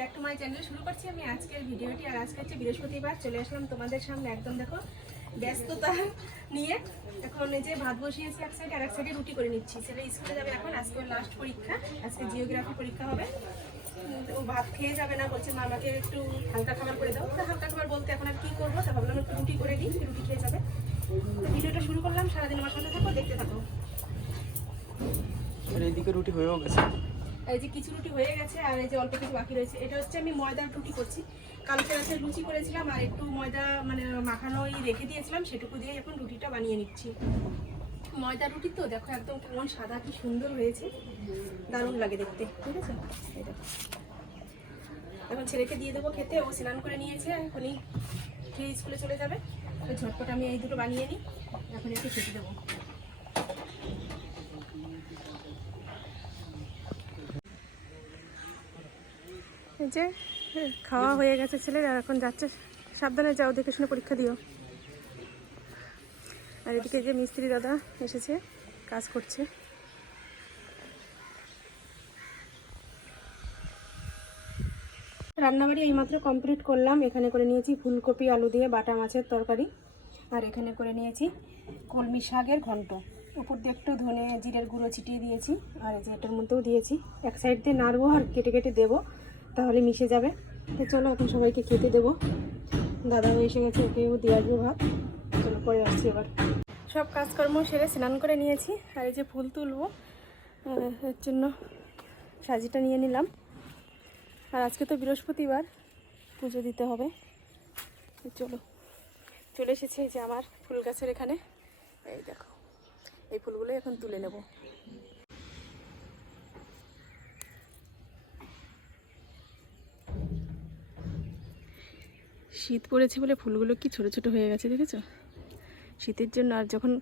Back to my channel শুরু করছি আমি আজকের ভিডিওটি আর আজকে হচ্ছে বৃহস্পতিবার, চলে আসলাম তোমাদের সামনে একদম দেখো ব্যস্ততা নিয়ে। এখন এই যে ভাত বসিয়েছি এক সাইডে আর এক সাইডে রুটি করে নিচ্ছি। ছেলে স্কুলে যাবে এখন, আজকে লাস্ট পরীক্ষা, আজকে জিওগ্রাফি পরীক্ষা হবে। ও ভাত খেয়ে যাবে না, বলছে, মা, আমাকে একটু হালকা খাবার করে দাও। তো হালকা খাবার বলতে এখন আর কি করব? তা ভাবলাম একটু রুটি করে দিই, রুটি খেয়ে যাবে। তো ভিডিওটা শুরু করলাম, সারাদিন আমার সাথে থাকো, দেখতে থাকো। আর এইদিকে রুটি হয়েও গেছে। এই যে কিছু রুটি হয়ে গেছে আর এই যে অল্প কিছু বাকি রয়েছে। এটা হচ্ছে আমি ময়দার রুটি করছি। কালকে রাতে লুচি করেছিলাম আর একটু ময়দা মানে মাখানোই রেখে দিয়েছিলাম, সেটুকু দিয়ে এখন রুটিটা বানিয়ে নিচ্ছি। ময়দা রুটি তো, দেখো একদম কেমন সাদা কি সুন্দর হয়েছে। দারুণ লাগে দেখতে, ঠিক আছে? এখন ছেলেকে দিয়ে দেবো খেতে, ও স্নান করে নিয়েছে, এখনই খেয়ে স্কুলে চলে যাবে। ঝটপট আমি এই দুটো বানিয়ে নিই, এখন একটু খেতে দেবো। যে খাওয়া হয়ে গেছে ছেলের, আর এখন যাচ্ছে, সাবধানে যাও, দেখে শুনে পরীক্ষা দিও। আর এদিকে যে মিস্ত্রি দাদা এসেছে, কাজ করছে। রান্নাবাড়ি এইমাত্র কমপ্লিট করলাম। এখানে করে নিয়েছি ফুলকপি, আলু দিয়ে বাটা মাছের তরকারি। আর এখানে করে নিয়েছি কলমি শাকের ঘন্ট। উপর দিয়ে একটু ধনে, জিরের গুঁড়ো ছিটিয়ে দিয়েছি। আর এই যে এটার মধ্যেও দিয়েছি। এক সাইড দিয়ে নাড়বো আর কেটে কেটে দেবো। তাহলে মিশে যাবে। তো চলো এখন সবাইকে খেতে দেবো। দাদাও এসে গেছে ওকেও দিয়ে আসব ভাত। চলো পরে আসছি এবার সব কাজকর্ম সেরে স্নান করে নিয়েছি। আর এই যে ফুল তুলবো এর জন্য সাজিটা নিয়ে নিলাম। আর আজকে তো বৃহস্পতিবার, পুজো দিতে হবে। চলো, চলে এসেছে যে আমার ফুল গাছের এখানে। এই দেখো, এই ফুলগুলোই এখন তুলে নেব। শীত পড়েছে বলে ফুলগুলো কি ছোট ছোট হয়ে গেছে দেখেছ? শীতের জন্য আর যখন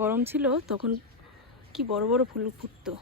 গরম ছিল তখন কি বড় বড় ফুল ফুটতো।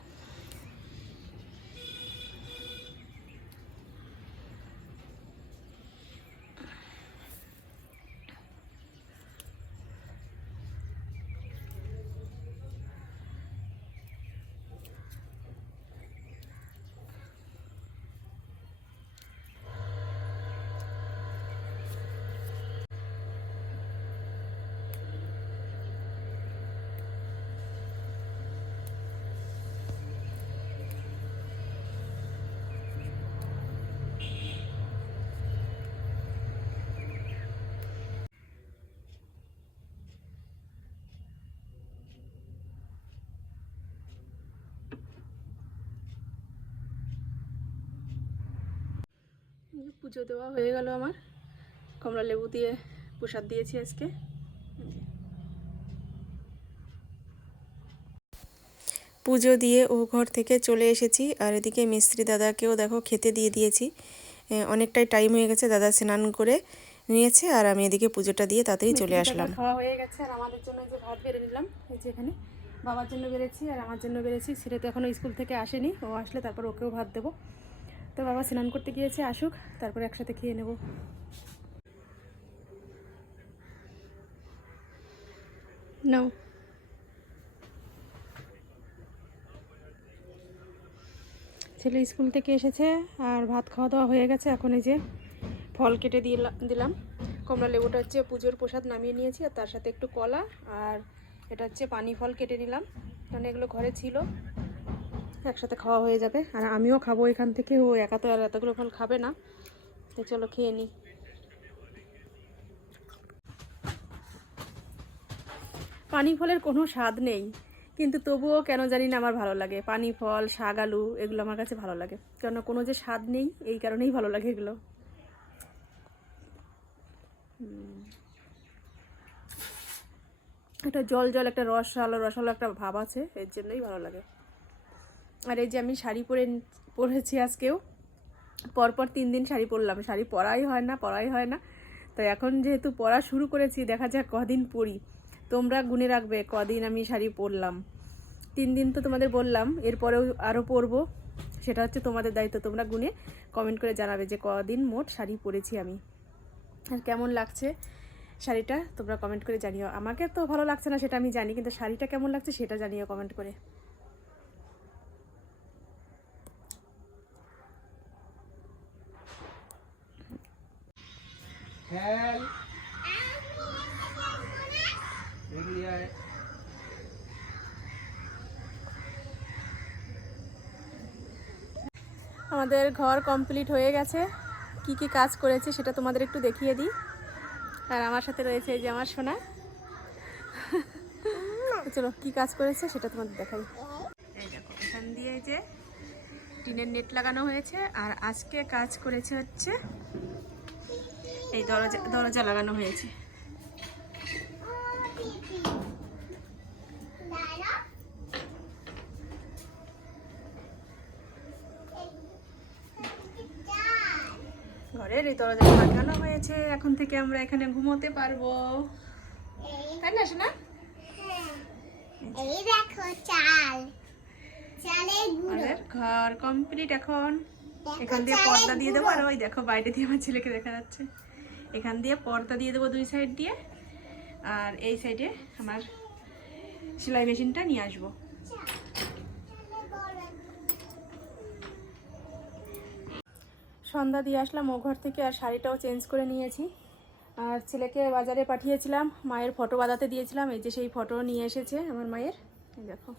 পুজো দেওয়া হয়ে গেল আমার। কমলা লেবু দিয়ে প্রসাদ দিয়েছি আজকে। পুজো দিয়ে ও ঘর থেকে চলে এসেছি আর এদিকে মিস্ত্রি দাদাকেও দেখো খেতে দিয়ে দিয়েছি। অনেকটাই টাইম হয়ে গেছে দাদা স্নান করে নিয়েছে আর আমি এদিকে পুজোটা দিয়ে তাড়াতাড়ি চলে আসলাম। খাওয়া হয়ে গেছে আর আমাদের জন্য যে ভাত বেড়ে নিলাম এই যে এখানে বাবার জন্য বেড়েছি আর আমার জন্য বেড়েছি ছেলে তো এখনও স্কুল থেকে আসেনি ও আসলে তারপর ওকেও ভাত দেবো। তো বাবা স্নান করতে গিয়েছে, আসুক, তারপরে একসাথে খেয়ে নেব। নাও। ছেলে স্কুল থেকে এসেছে, আর ভাত খাওয়া দাওয়া হয়ে গেছে, এখন এই যে ফল কেটে দিলা- দিলাম। কমলা লেবুটা হচ্ছে পুজোর প্রসাদ নামিয়ে নিয়েছি, আর তার সাথে একটু কলা, আর এটা হচ্ছে পানি ফল কেটে নিলাম। কারণ এগুলো ঘরে ছিল। একসাথে খাওয়া হয়ে যাবে। আর আমিও খাব এখান থেকে, ও একা তো আর এতগুলো ফল খাবে না। তো চলো খেয়ে নিই পানি ফলের কোনো স্বাদ নেই, কিন্তু তবুও কেন জানি না আমার ভালো লাগে। পানি ফল, শাক, আলু, এগুলো আমার কাছে ভালো লাগে। কেন কোনো যে স্বাদ নেই, এই কারণেই ভালো লাগে এগুলো। একটা জল জল, একটা রসালো রসালো একটা ভাব আছে, এর জন্যই ভালো লাগে। আর এই যে আমি শাড়ি পরে পরেছি আজকেও। পরপর তিন দিন শাড়ি পরলাম। শাড়ি পরাই হয় না, পরাই হয় না। তো এখন যেহেতু পরা শুরু করেছি, দেখা যাক কদিন পরি। তোমরা গুনে রাখবে কদিন আমি শাড়ি পরলাম। তিন দিন তো তোমাদের বললাম, এরপরেও আরও পরবো। সেটা হচ্ছে তোমাদের দায়িত্ব। তোমরা গুনে কমেন্ট করে জানাবে যে কদিন মোট শাড়ি পরেছি আমি। আর কেমন লাগছে শাড়িটা? তোমরা কমেন্ট করে জানিও। আমাকে তো ভালো লাগছে না, সেটা আমি জানি। কিন্তু শাড়িটা কেমন লাগছে, সেটা জানিও কমেন্ট করে। খেল। আমাদের ঘর কমপ্লিট হয়ে গেছে। কি কি কাজ করেছে সেটা তোমাদের একটু দেখিয়ে দিই। আর আমার সাথে রয়েছে যে আমার সোনা। চলো, কি কাজ করেছে সেটা তোমাদের দেখাই। এই এখান দিয়ে যে টিনের নেট লাগানো হয়েছে। আর আজকে কাজ করেছে হচ্ছে এই দরজা দরজা লাগানো হয়েছে। ঘরের এই দরজা লাগানো হয়েছে। এখন থেকে আমরা এখানে ঘুমোতে পারব। তাই না শোনা এই দেখো চাল। চালের ঘর কমপ্লিট এখন। এখান দিয়ে পর্দা দিয়ে দেবো আর। ওই দেখো বাইরে দিয়ে আমার ছেলেকে দেখা যাচ্ছে। এখান দিয়ে পর্দা দিয়ে দেবো দুই সাইড দিয়ে। আর এই সাইডে আমার সেলাই মেশিনটা নিয়ে আসব। সন্ধ্যা দিয়ে আসলাম, ও ঘর থেকে আর শাড়িটাও চেঞ্জ করে নিয়েছি। আর ছেলেকে বাজারে পাঠিয়েছিলাম, মায়ের ফটো বাঁধাতে দিয়েছিলাম, এই যে সেই ফটো নিয়ে এসেছে আমার মায়ের। দেখো।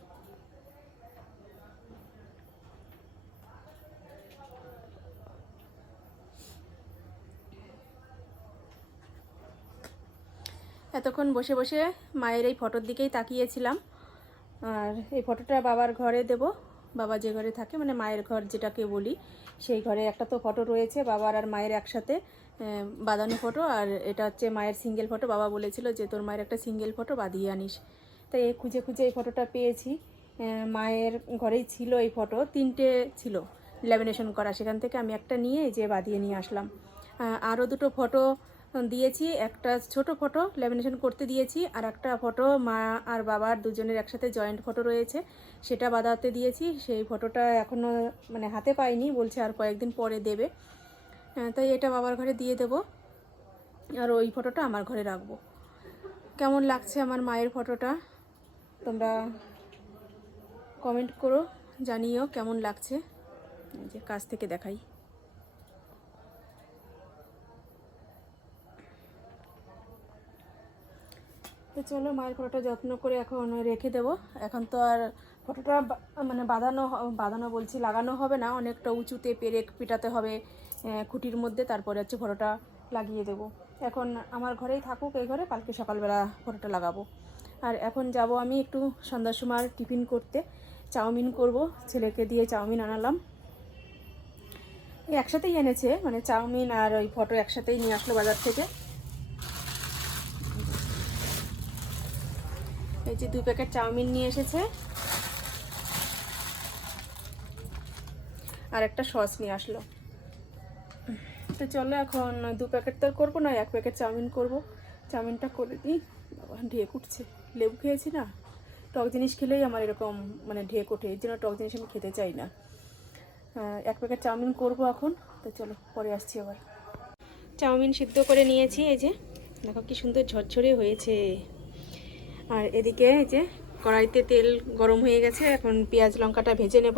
এতক্ষণ বসে বসে মায়ের এই ফটোর দিকেই তাকিয়েছিলাম। আর এই ফটোটা বাবার ঘরে দেব। বাবা যে ঘরে থাকে মানে মায়ের ঘর যেটাকে বলি, সেই ঘরে একটা তো ফটো রয়েছে বাবার আর মায়ের একসাথে বাঁধানো ফটো। আর এটা হচ্ছে মায়ের সিঙ্গেল ফটো। বাবা বলেছিল যে, তোর মায়ের একটা সিঙ্গেল ফটো, বাঁধিয়ে আনিস। তাই এই খুঁজে খুঁজে এই ফটোটা পেয়েছি। মায়ের ঘরেই ছিল এই ফটো, তিনটে ছিল ল্যামিনেশন করা। সেখান থেকে আমি একটা নিয়ে যে বাঁধিয়ে নিয়ে আসলাম। আরও দুটো ফটো দিয়েছি, একটা ছোট ফটো ল্যামিনেশন করতে দিয়েছি, আর একটা ফটো মা আর বাবার দুজনের একসাথে জয়েন্ট ফটো রয়েছে, সেটা বাঁধাতে দিয়েছি। সেই ফটোটা এখনও মানে হাতে পাইনি, বলছে আর কয়েকদিন পরে দেবে। তাই এটা বাবার ঘরে দিয়ে দেব, আর ওই ফটোটা আমার ঘরে রাখব। কেমন লাগছে আমার মায়ের ফটোটা? তোমরা কমেন্ট করো, জানিও কেমন লাগছে। যে কাছ থেকে দেখাই। তো চলো মায়ের ফটোটা যত্ন করে এখন রেখে দেব। এখন তো আর ফটোটা মানে বাঁধানো বাঁধানো বলছি, লাগানো হবে না। অনেকটা উঁচুতে পেরেক পিটাতে হবে খুঁটির মধ্যে, তারপরে হচ্ছে ফটোটা লাগিয়ে দেব। এখন আমার ঘরেই থাকুক এই ঘরে, কালকে সকালবেলা ফটোটা লাগাবো। আর এখন যাব আমি একটু সন্ধ্যার সময় টিফিন করতে। চাউমিন করব, ছেলেকে দিয়ে চাউমিন আনালাম। একসাথেই এনেছে মানে চাউমিন আর ওই ফটো একসাথেই নিয়ে আসলো বাজার থেকে। এই যে দুই প্যাকেট চাউমিন নিয়ে এসেছে। আর একটা সস নিয়ে আসলো। তো চলো এখন দু প্যাকেট তো করব না, এক প্যাকেট চাউমিন করব। চাউমিনটা করে দিই। ঢেক উঠছে লেবু খেয়েছি না? টক জিনিস খেলেই আমার এরকম মানে ঢেক ওঠে এর জন্য টক জিনিস আমি খেতে চাই না। এক প্যাকেট চাউমিন করব এখন। তো চলো, পরে আসছি আবার। চাউমিন সিদ্ধ করে নিয়েছি। এই যে, দেখো কি সুন্দর ঝরঝরে হয়েছে। আর এদিকে এই যে কড়াইতে তেল গরম হয়ে গেছে, এখন পেঁয়াজ লঙ্কাটা ভেজে নেব।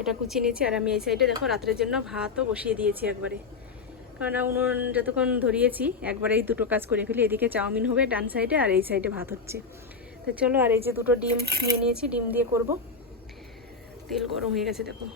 এটা কুচিয়ে নিয়েছি আর আমি এই সাইডে দেখো রাত্রের জন্য ভাতও বসিয়ে দিয়েছি একবারে। কারণ উনুন যতক্ষণ ধরিয়েছি একবারে এই দুটো কাজ করে ফেলি। এদিকে চাউমিন হবে ডান সাইডে আর এই সাইডে ভাত হচ্ছে। তো চলো আর এই যে দুটো ডিম নিয়ে নিয়েছি, ডিম দিয়ে করব। তেল গরম হয়ে গেছে, দেখো।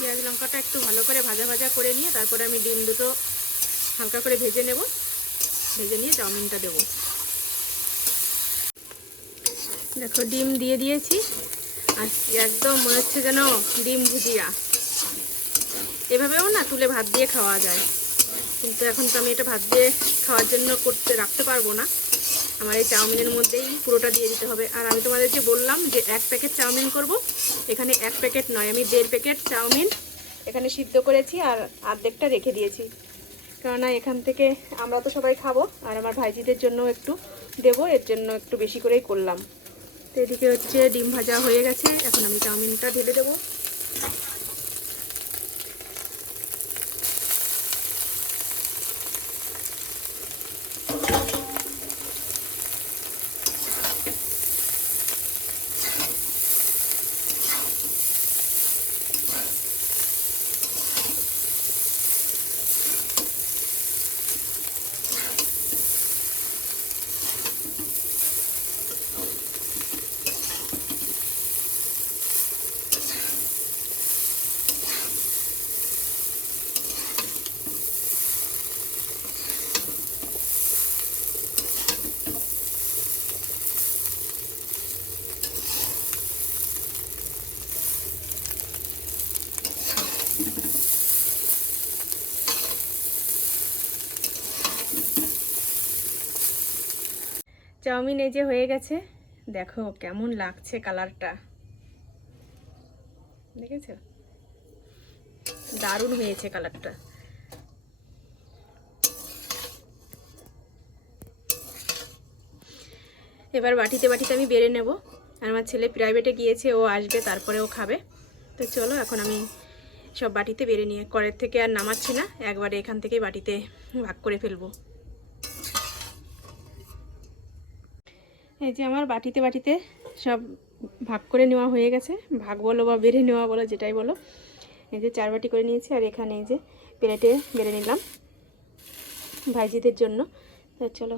পেঁয়াজ লঙ্কাটা একটু ভালো করে ভাজা ভাজা করে নিয়ে তারপরে আমি ডিম দুটো হালকা করে ভেজে নেব। ভেজে নিয়ে চাউমিনটা দেব। দেখো, ডিম দিয়ে দিয়েছি। আর একদম মনে হচ্ছে যেন ডিম ভুজিয়া। এভাবেও না তুলে ভাত দিয়ে খাওয়া যায়। কিন্তু এখন তো আমি এটা ভাত দিয়ে খাওয়ার জন্য করতে রাখতে পারব না। আমার এই চাউমিনের মধ্যেই পুরোটা দিয়ে দিতে হবে। আর আমি তোমাদেরকে বললাম যে এক প্যাকেট চাউমিন করব। এখানে এক প্যাকেট নয়, আমি দেড় প্যাকেট চাউমিন এখানে সিদ্ধ করেছি আর অর্ধেকটা রেখে দিয়েছি। কেননা এখান থেকে আমরা তো সবাই খাব, আর আমার ভাইজিদের জন্য একটু দেবো, এর জন্য একটু বেশি করেই করলাম। তো এদিকে হচ্ছে ডিম ভাজা হয়ে গেছে, এখন আমি চাউমিনটা ঢেলে দেবো। চাউমিন এই যে হয়ে গেছে। দেখো কেমন লাগছে কালারটা। দেখেছ? দারুণ হয়েছে কালারটা। এবার বাটিতে বাটিতে আমি বেড়ে নেব। আর আমার ছেলে প্রাইভেটে গিয়েছে, ও আসবে তারপরে ও খাবে। তো চলো, এখন আমি সব বাটিতে বেড়ে নিয়ে করের থেকে আর নামাচ্ছি না। একবারে এখান থেকে বাটিতে ভাগ করে ফেলব। এই যে আমার বাটিতে বাটিতে সব ভাগ করে নেওয়া হয়ে গেছে। ভাগ বলো বা বেড়ে নেওয়া বলো, যেটাই বলো। এই যে চার বাটি করে নিয়েছি, আর এখানে এই যে প্লেটে বেড়ে নিলাম ভাইজিদের জন্য। তো চলো।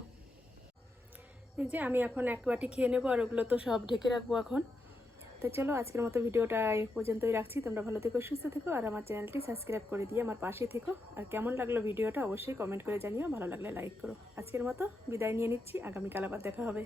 এই যে আমি এখন এক বাটি খেয়ে নেব, আর ওগুলো তো সব ঢেকে রাখব এখন। তো চলো, আজকের মতো ভিডিওটা এই পর্যন্তই রাখছি। তোমরা ভালো থেকো, সুস্থ থেকো, আর আমার চ্যানেলটি সাবস্ক্রাইব করে দিয়ে আমার পাশে থেকো। আর কেমন লাগল ভিডিওটা অবশ্যই কমেন্ট করে জানিও, ভালো লাগলে লাইক করো। আজকের মতো বিদায় নিয়ে নিচ্ছি, আগামীকাল আবার দেখা হবে।